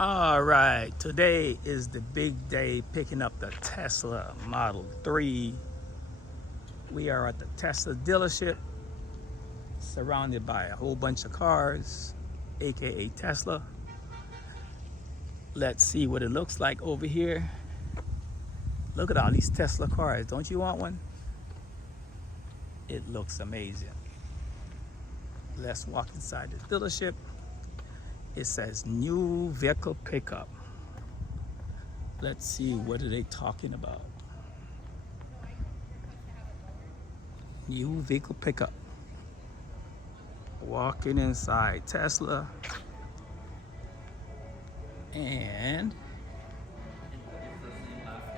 All right, today is the big day picking up the Tesla Model 3. We are at the Tesla dealership, surrounded by a whole bunch of cars, aka Tesla. Let's see what it looks like over here. Look at all these Tesla cars. Don't you want one? It looks amazing. Let's walk inside the dealership. It says new vehicle pickup. Let's see, what are they talking about? New vehicle pickup. Walking inside Tesla. And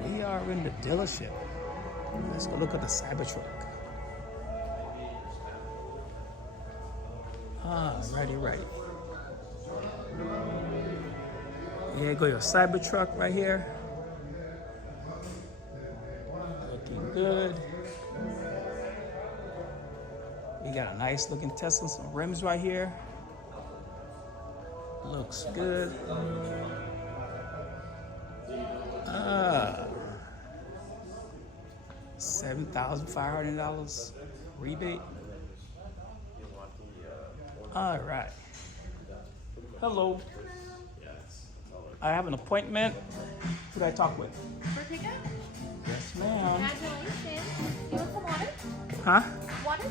we are in the dealership. Let's go look at the Cybertruck. Righty. Here go your Cybertruck right here. Looking good. We got a nice looking Tesla, some rims right here. Looks good. $7,500 rebate. All right. Hello. I have an appointment. Who do I talk with? For pickup? Yes, ma'am. Congratulations. You want some water? Huh? Water?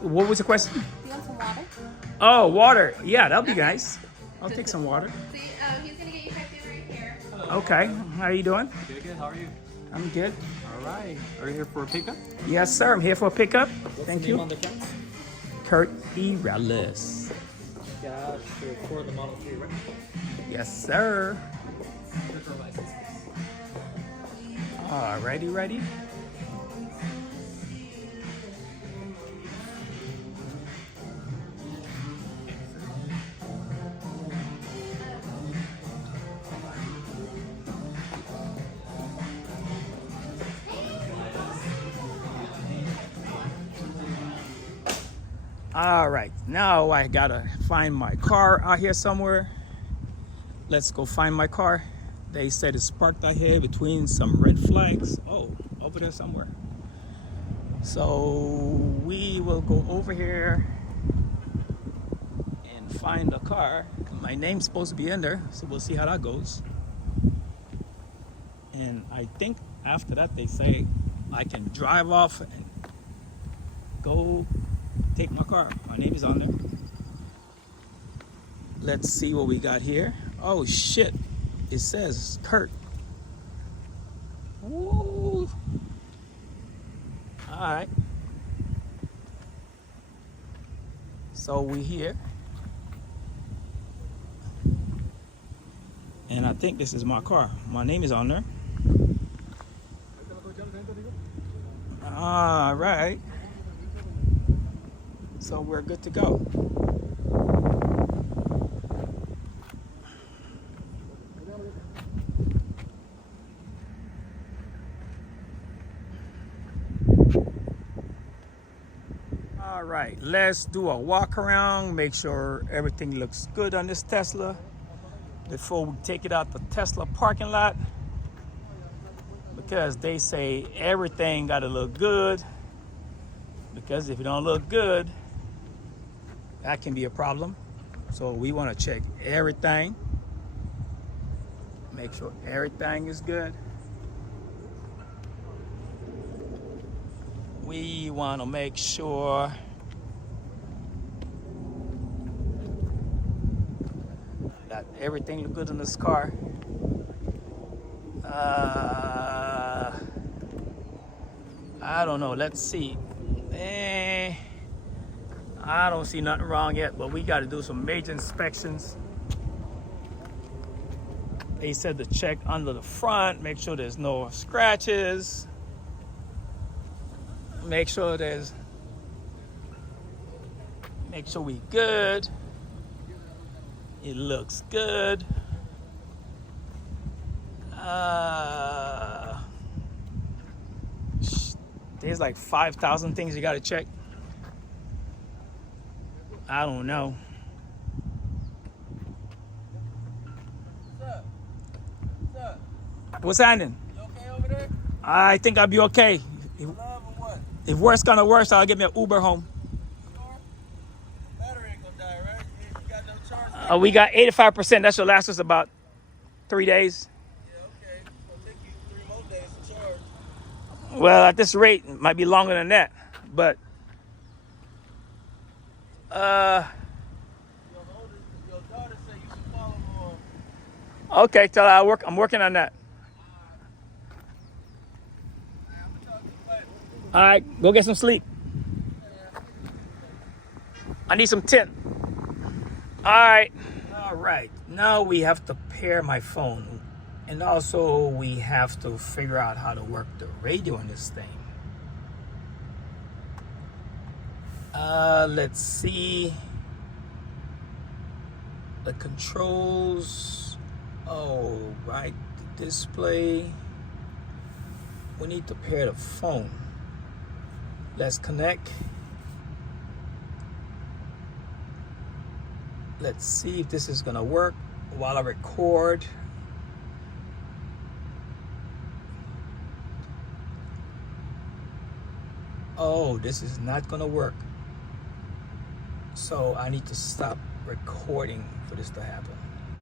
What was the question? You want some water? Oh, water. Yeah, that'll be nice. I'll take some water. See, he's gonna get you checked in right here. Okay. How are you doing? Good. How are you? I'm good. All right. Are you here for a pickup? Yes, sir. I'm here for a pickup. Thank Name you. on the front? Kurt E. Rallis. Got your for the Model 3, right? Yes, sir. Driver license. Alrighty, ready? All right, now I gotta find my car out here somewhere. Let's go find my car. They said it's parked out here between some red flags. Oh, over there somewhere. So we will go over here and find the car. My name's supposed to be in there, so we'll see how that goes. And I think after that they say I can drive off and go take my car. My name is on there. Let's see what we got here. Oh shit, it says Kurt. Woo. All right. So we here. And I think this is my car. My name is on there. All right. So we're good to go. All right, let's do a walk around, make sure everything looks good on this Tesla before we take it out the Tesla parking lot, because they say everything got to look good, because if it don't look good, that can be a problem. So we want to check everything, make sure everything is good. We want to make sure that everything looks good in this car. I don't know, let's see. I don't see nothing wrong yet, but we got to do some major inspections. They said to check under the front, make sure there's no scratches. Make sure we good. It looks good. There's like 5,000 things you gotta check. I don't know. What's happening? You okay over there? I think I'll be okay. Love or what? If worse gonna worse, I'll get me an Uber home. Sure? Battery ain't gonna die, right? You got no charge? We got 85%. That should last us about 3 days. Yeah, okay. It'll take you 3 more days to charge. Well, at this rate, it might be longer than that. But Your daughter said you should follow more. okay, tell her I'm working on that. I'm gonna talk to you later. All right, go get some sleep. I need some tint. All right. All right. Now we have to pair my phone. And also we have to figure out how to work the radio in this thing. Let's see. The controls. Oh, right. The display. We need to pair the phone. Let's connect. Let's see if this is gonna work while I record. Oh, this is not gonna work. So I need to stop recording for this to happen.